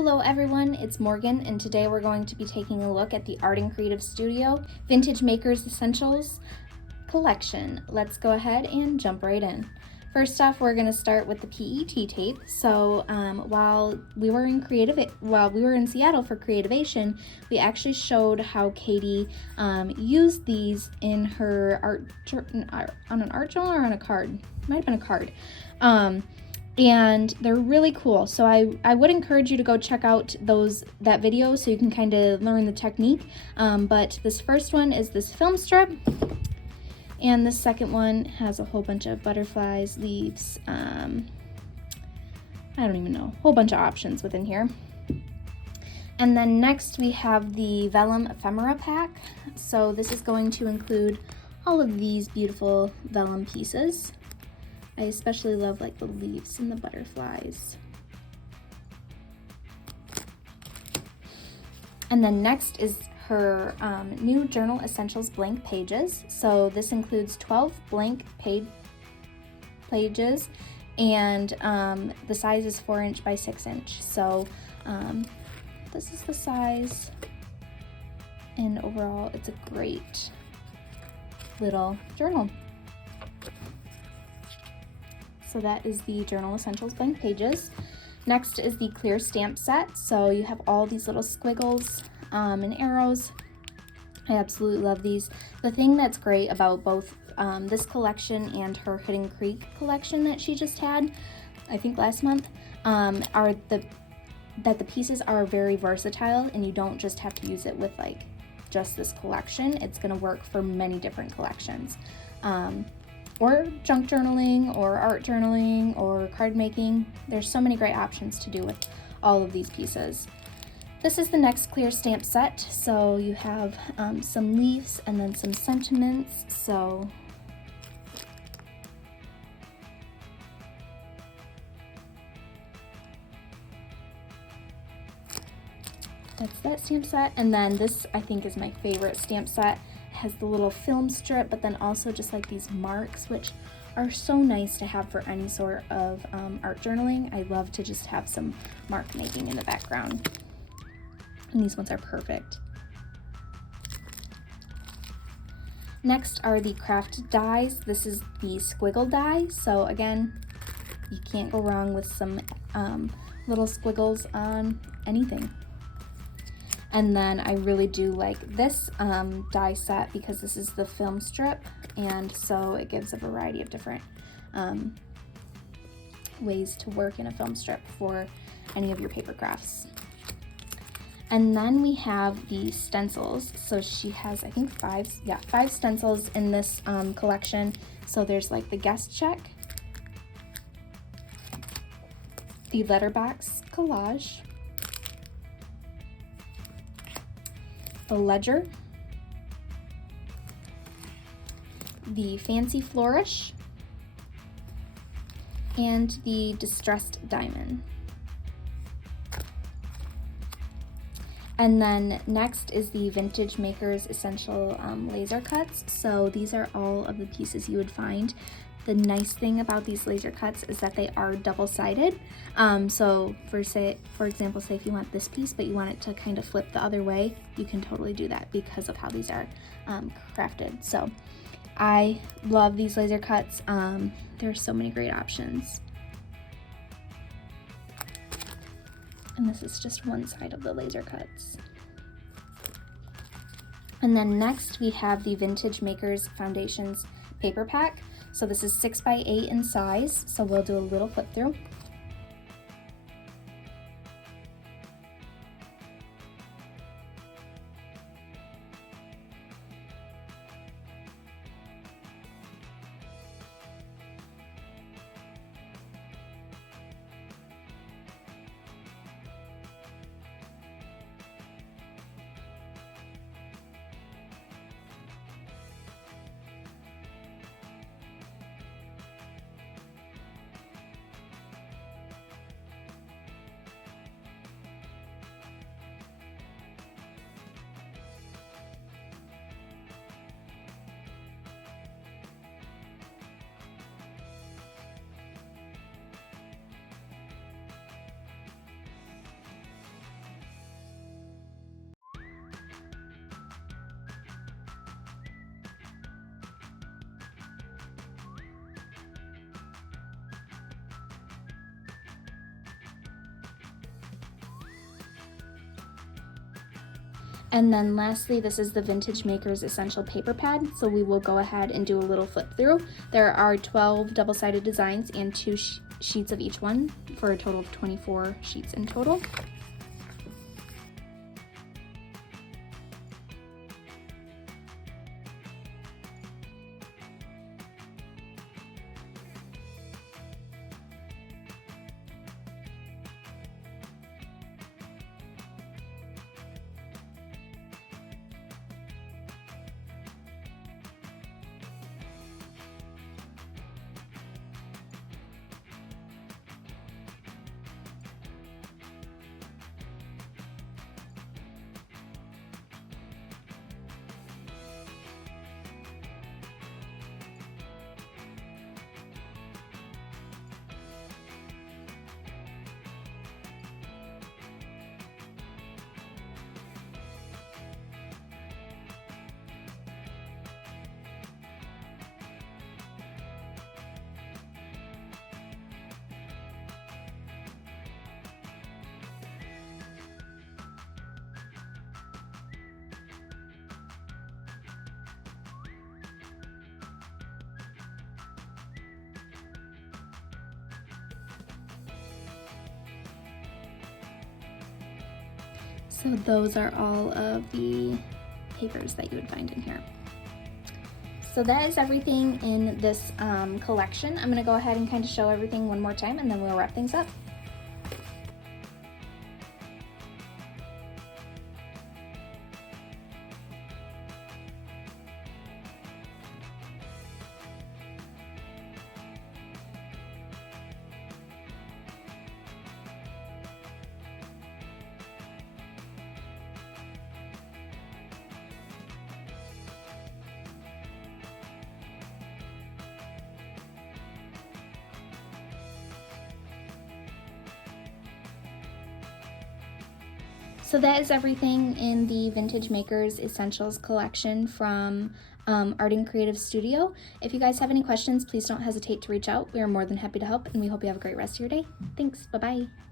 Hello everyone, it's Morgan, and today we're going to be taking a look at the Arden Creative Studio Vintage Makers Essentials collection. Let's go ahead and jump right in. First off, we're going to start with the PET tape. So while we were in Seattle for Creativation, we actually showed how Katie used these in her on an art journal or on a card. Might have been a card. And they're really cool. So I would encourage you to go check out that video so you can kind of learn the technique. But this first one is this film strip, and the second one has a whole bunch of butterflies, leaves, I don't even know, a whole bunch of options within here. And then next we have the vellum ephemera pack. So this is going to include all of these beautiful vellum pieces. I especially love like the leaves and the butterflies. And then next is her new Journal Essentials blank pages. So this includes 12 blank pages, and the size is 4" by 6". So this is the size, and overall it's a great little journal. So that is the Journal Essentials blank pages. Next is the clear stamp set. So you have all these little squiggles and arrows. I absolutely love these. The thing that's great about both this collection and her Hidden Creek collection that she just had, I think last month, are that the pieces are very versatile, and you don't just have to use it with like just this collection. It's gonna work for many different collections. Or junk journaling, or art journaling, or card making. There's so many great options to do with all of these pieces. This is the next clear stamp set. So you have some leaves and then some sentiments. So that's that stamp set. And then this, I think, is my favorite stamp set. Has the little film strip, but then also just like these marks, which are so nice to have for any sort of art journaling. I love to just have some mark making in the background, and these ones are perfect. Next are the craft dies. This is the squiggle die. So again, you can't go wrong with some little squiggles on anything. And then I really do like this die set because this is the film strip, and so it gives a variety of different ways to work in a film strip for any of your paper crafts. And then we have the stencils. So she has, I think, five stencils in this collection. So there's like the guest check, the letterbox collage, the ledger, the fancy flourish, and the distressed diamond. And then next is the Vintage Makers Essential laser cuts. So these are all of the pieces you would find. The nice thing about these laser cuts is that they are double-sided. So for example, say if you want this piece, but you want it to kind of flip the other way, you can totally do that because of how these are crafted. So I love these laser cuts. There are so many great options. And this is just one side of the laser cuts. And then next we have the Vintage Makers Foundations paper pack. So this is 6 by 8 in size. So we'll do a little flip through. And then lastly, this is the Vintage Makers Essential Paper Pad. So we will go ahead and do a little flip through. There are 12 double-sided designs and 2 sheets of each one for a total of 24 sheets in total. So those are all of the papers that you would find in here. So that is everything in this collection. I'm gonna go ahead and kind of show everything one more time and then we'll wrap things up. So that is everything in the Vintage Makers Essentials collection from Arden Creative Studio. If you guys have any questions, please don't hesitate to reach out. We are more than happy to help, and we hope you have a great rest of your day. Thanks. Bye-bye.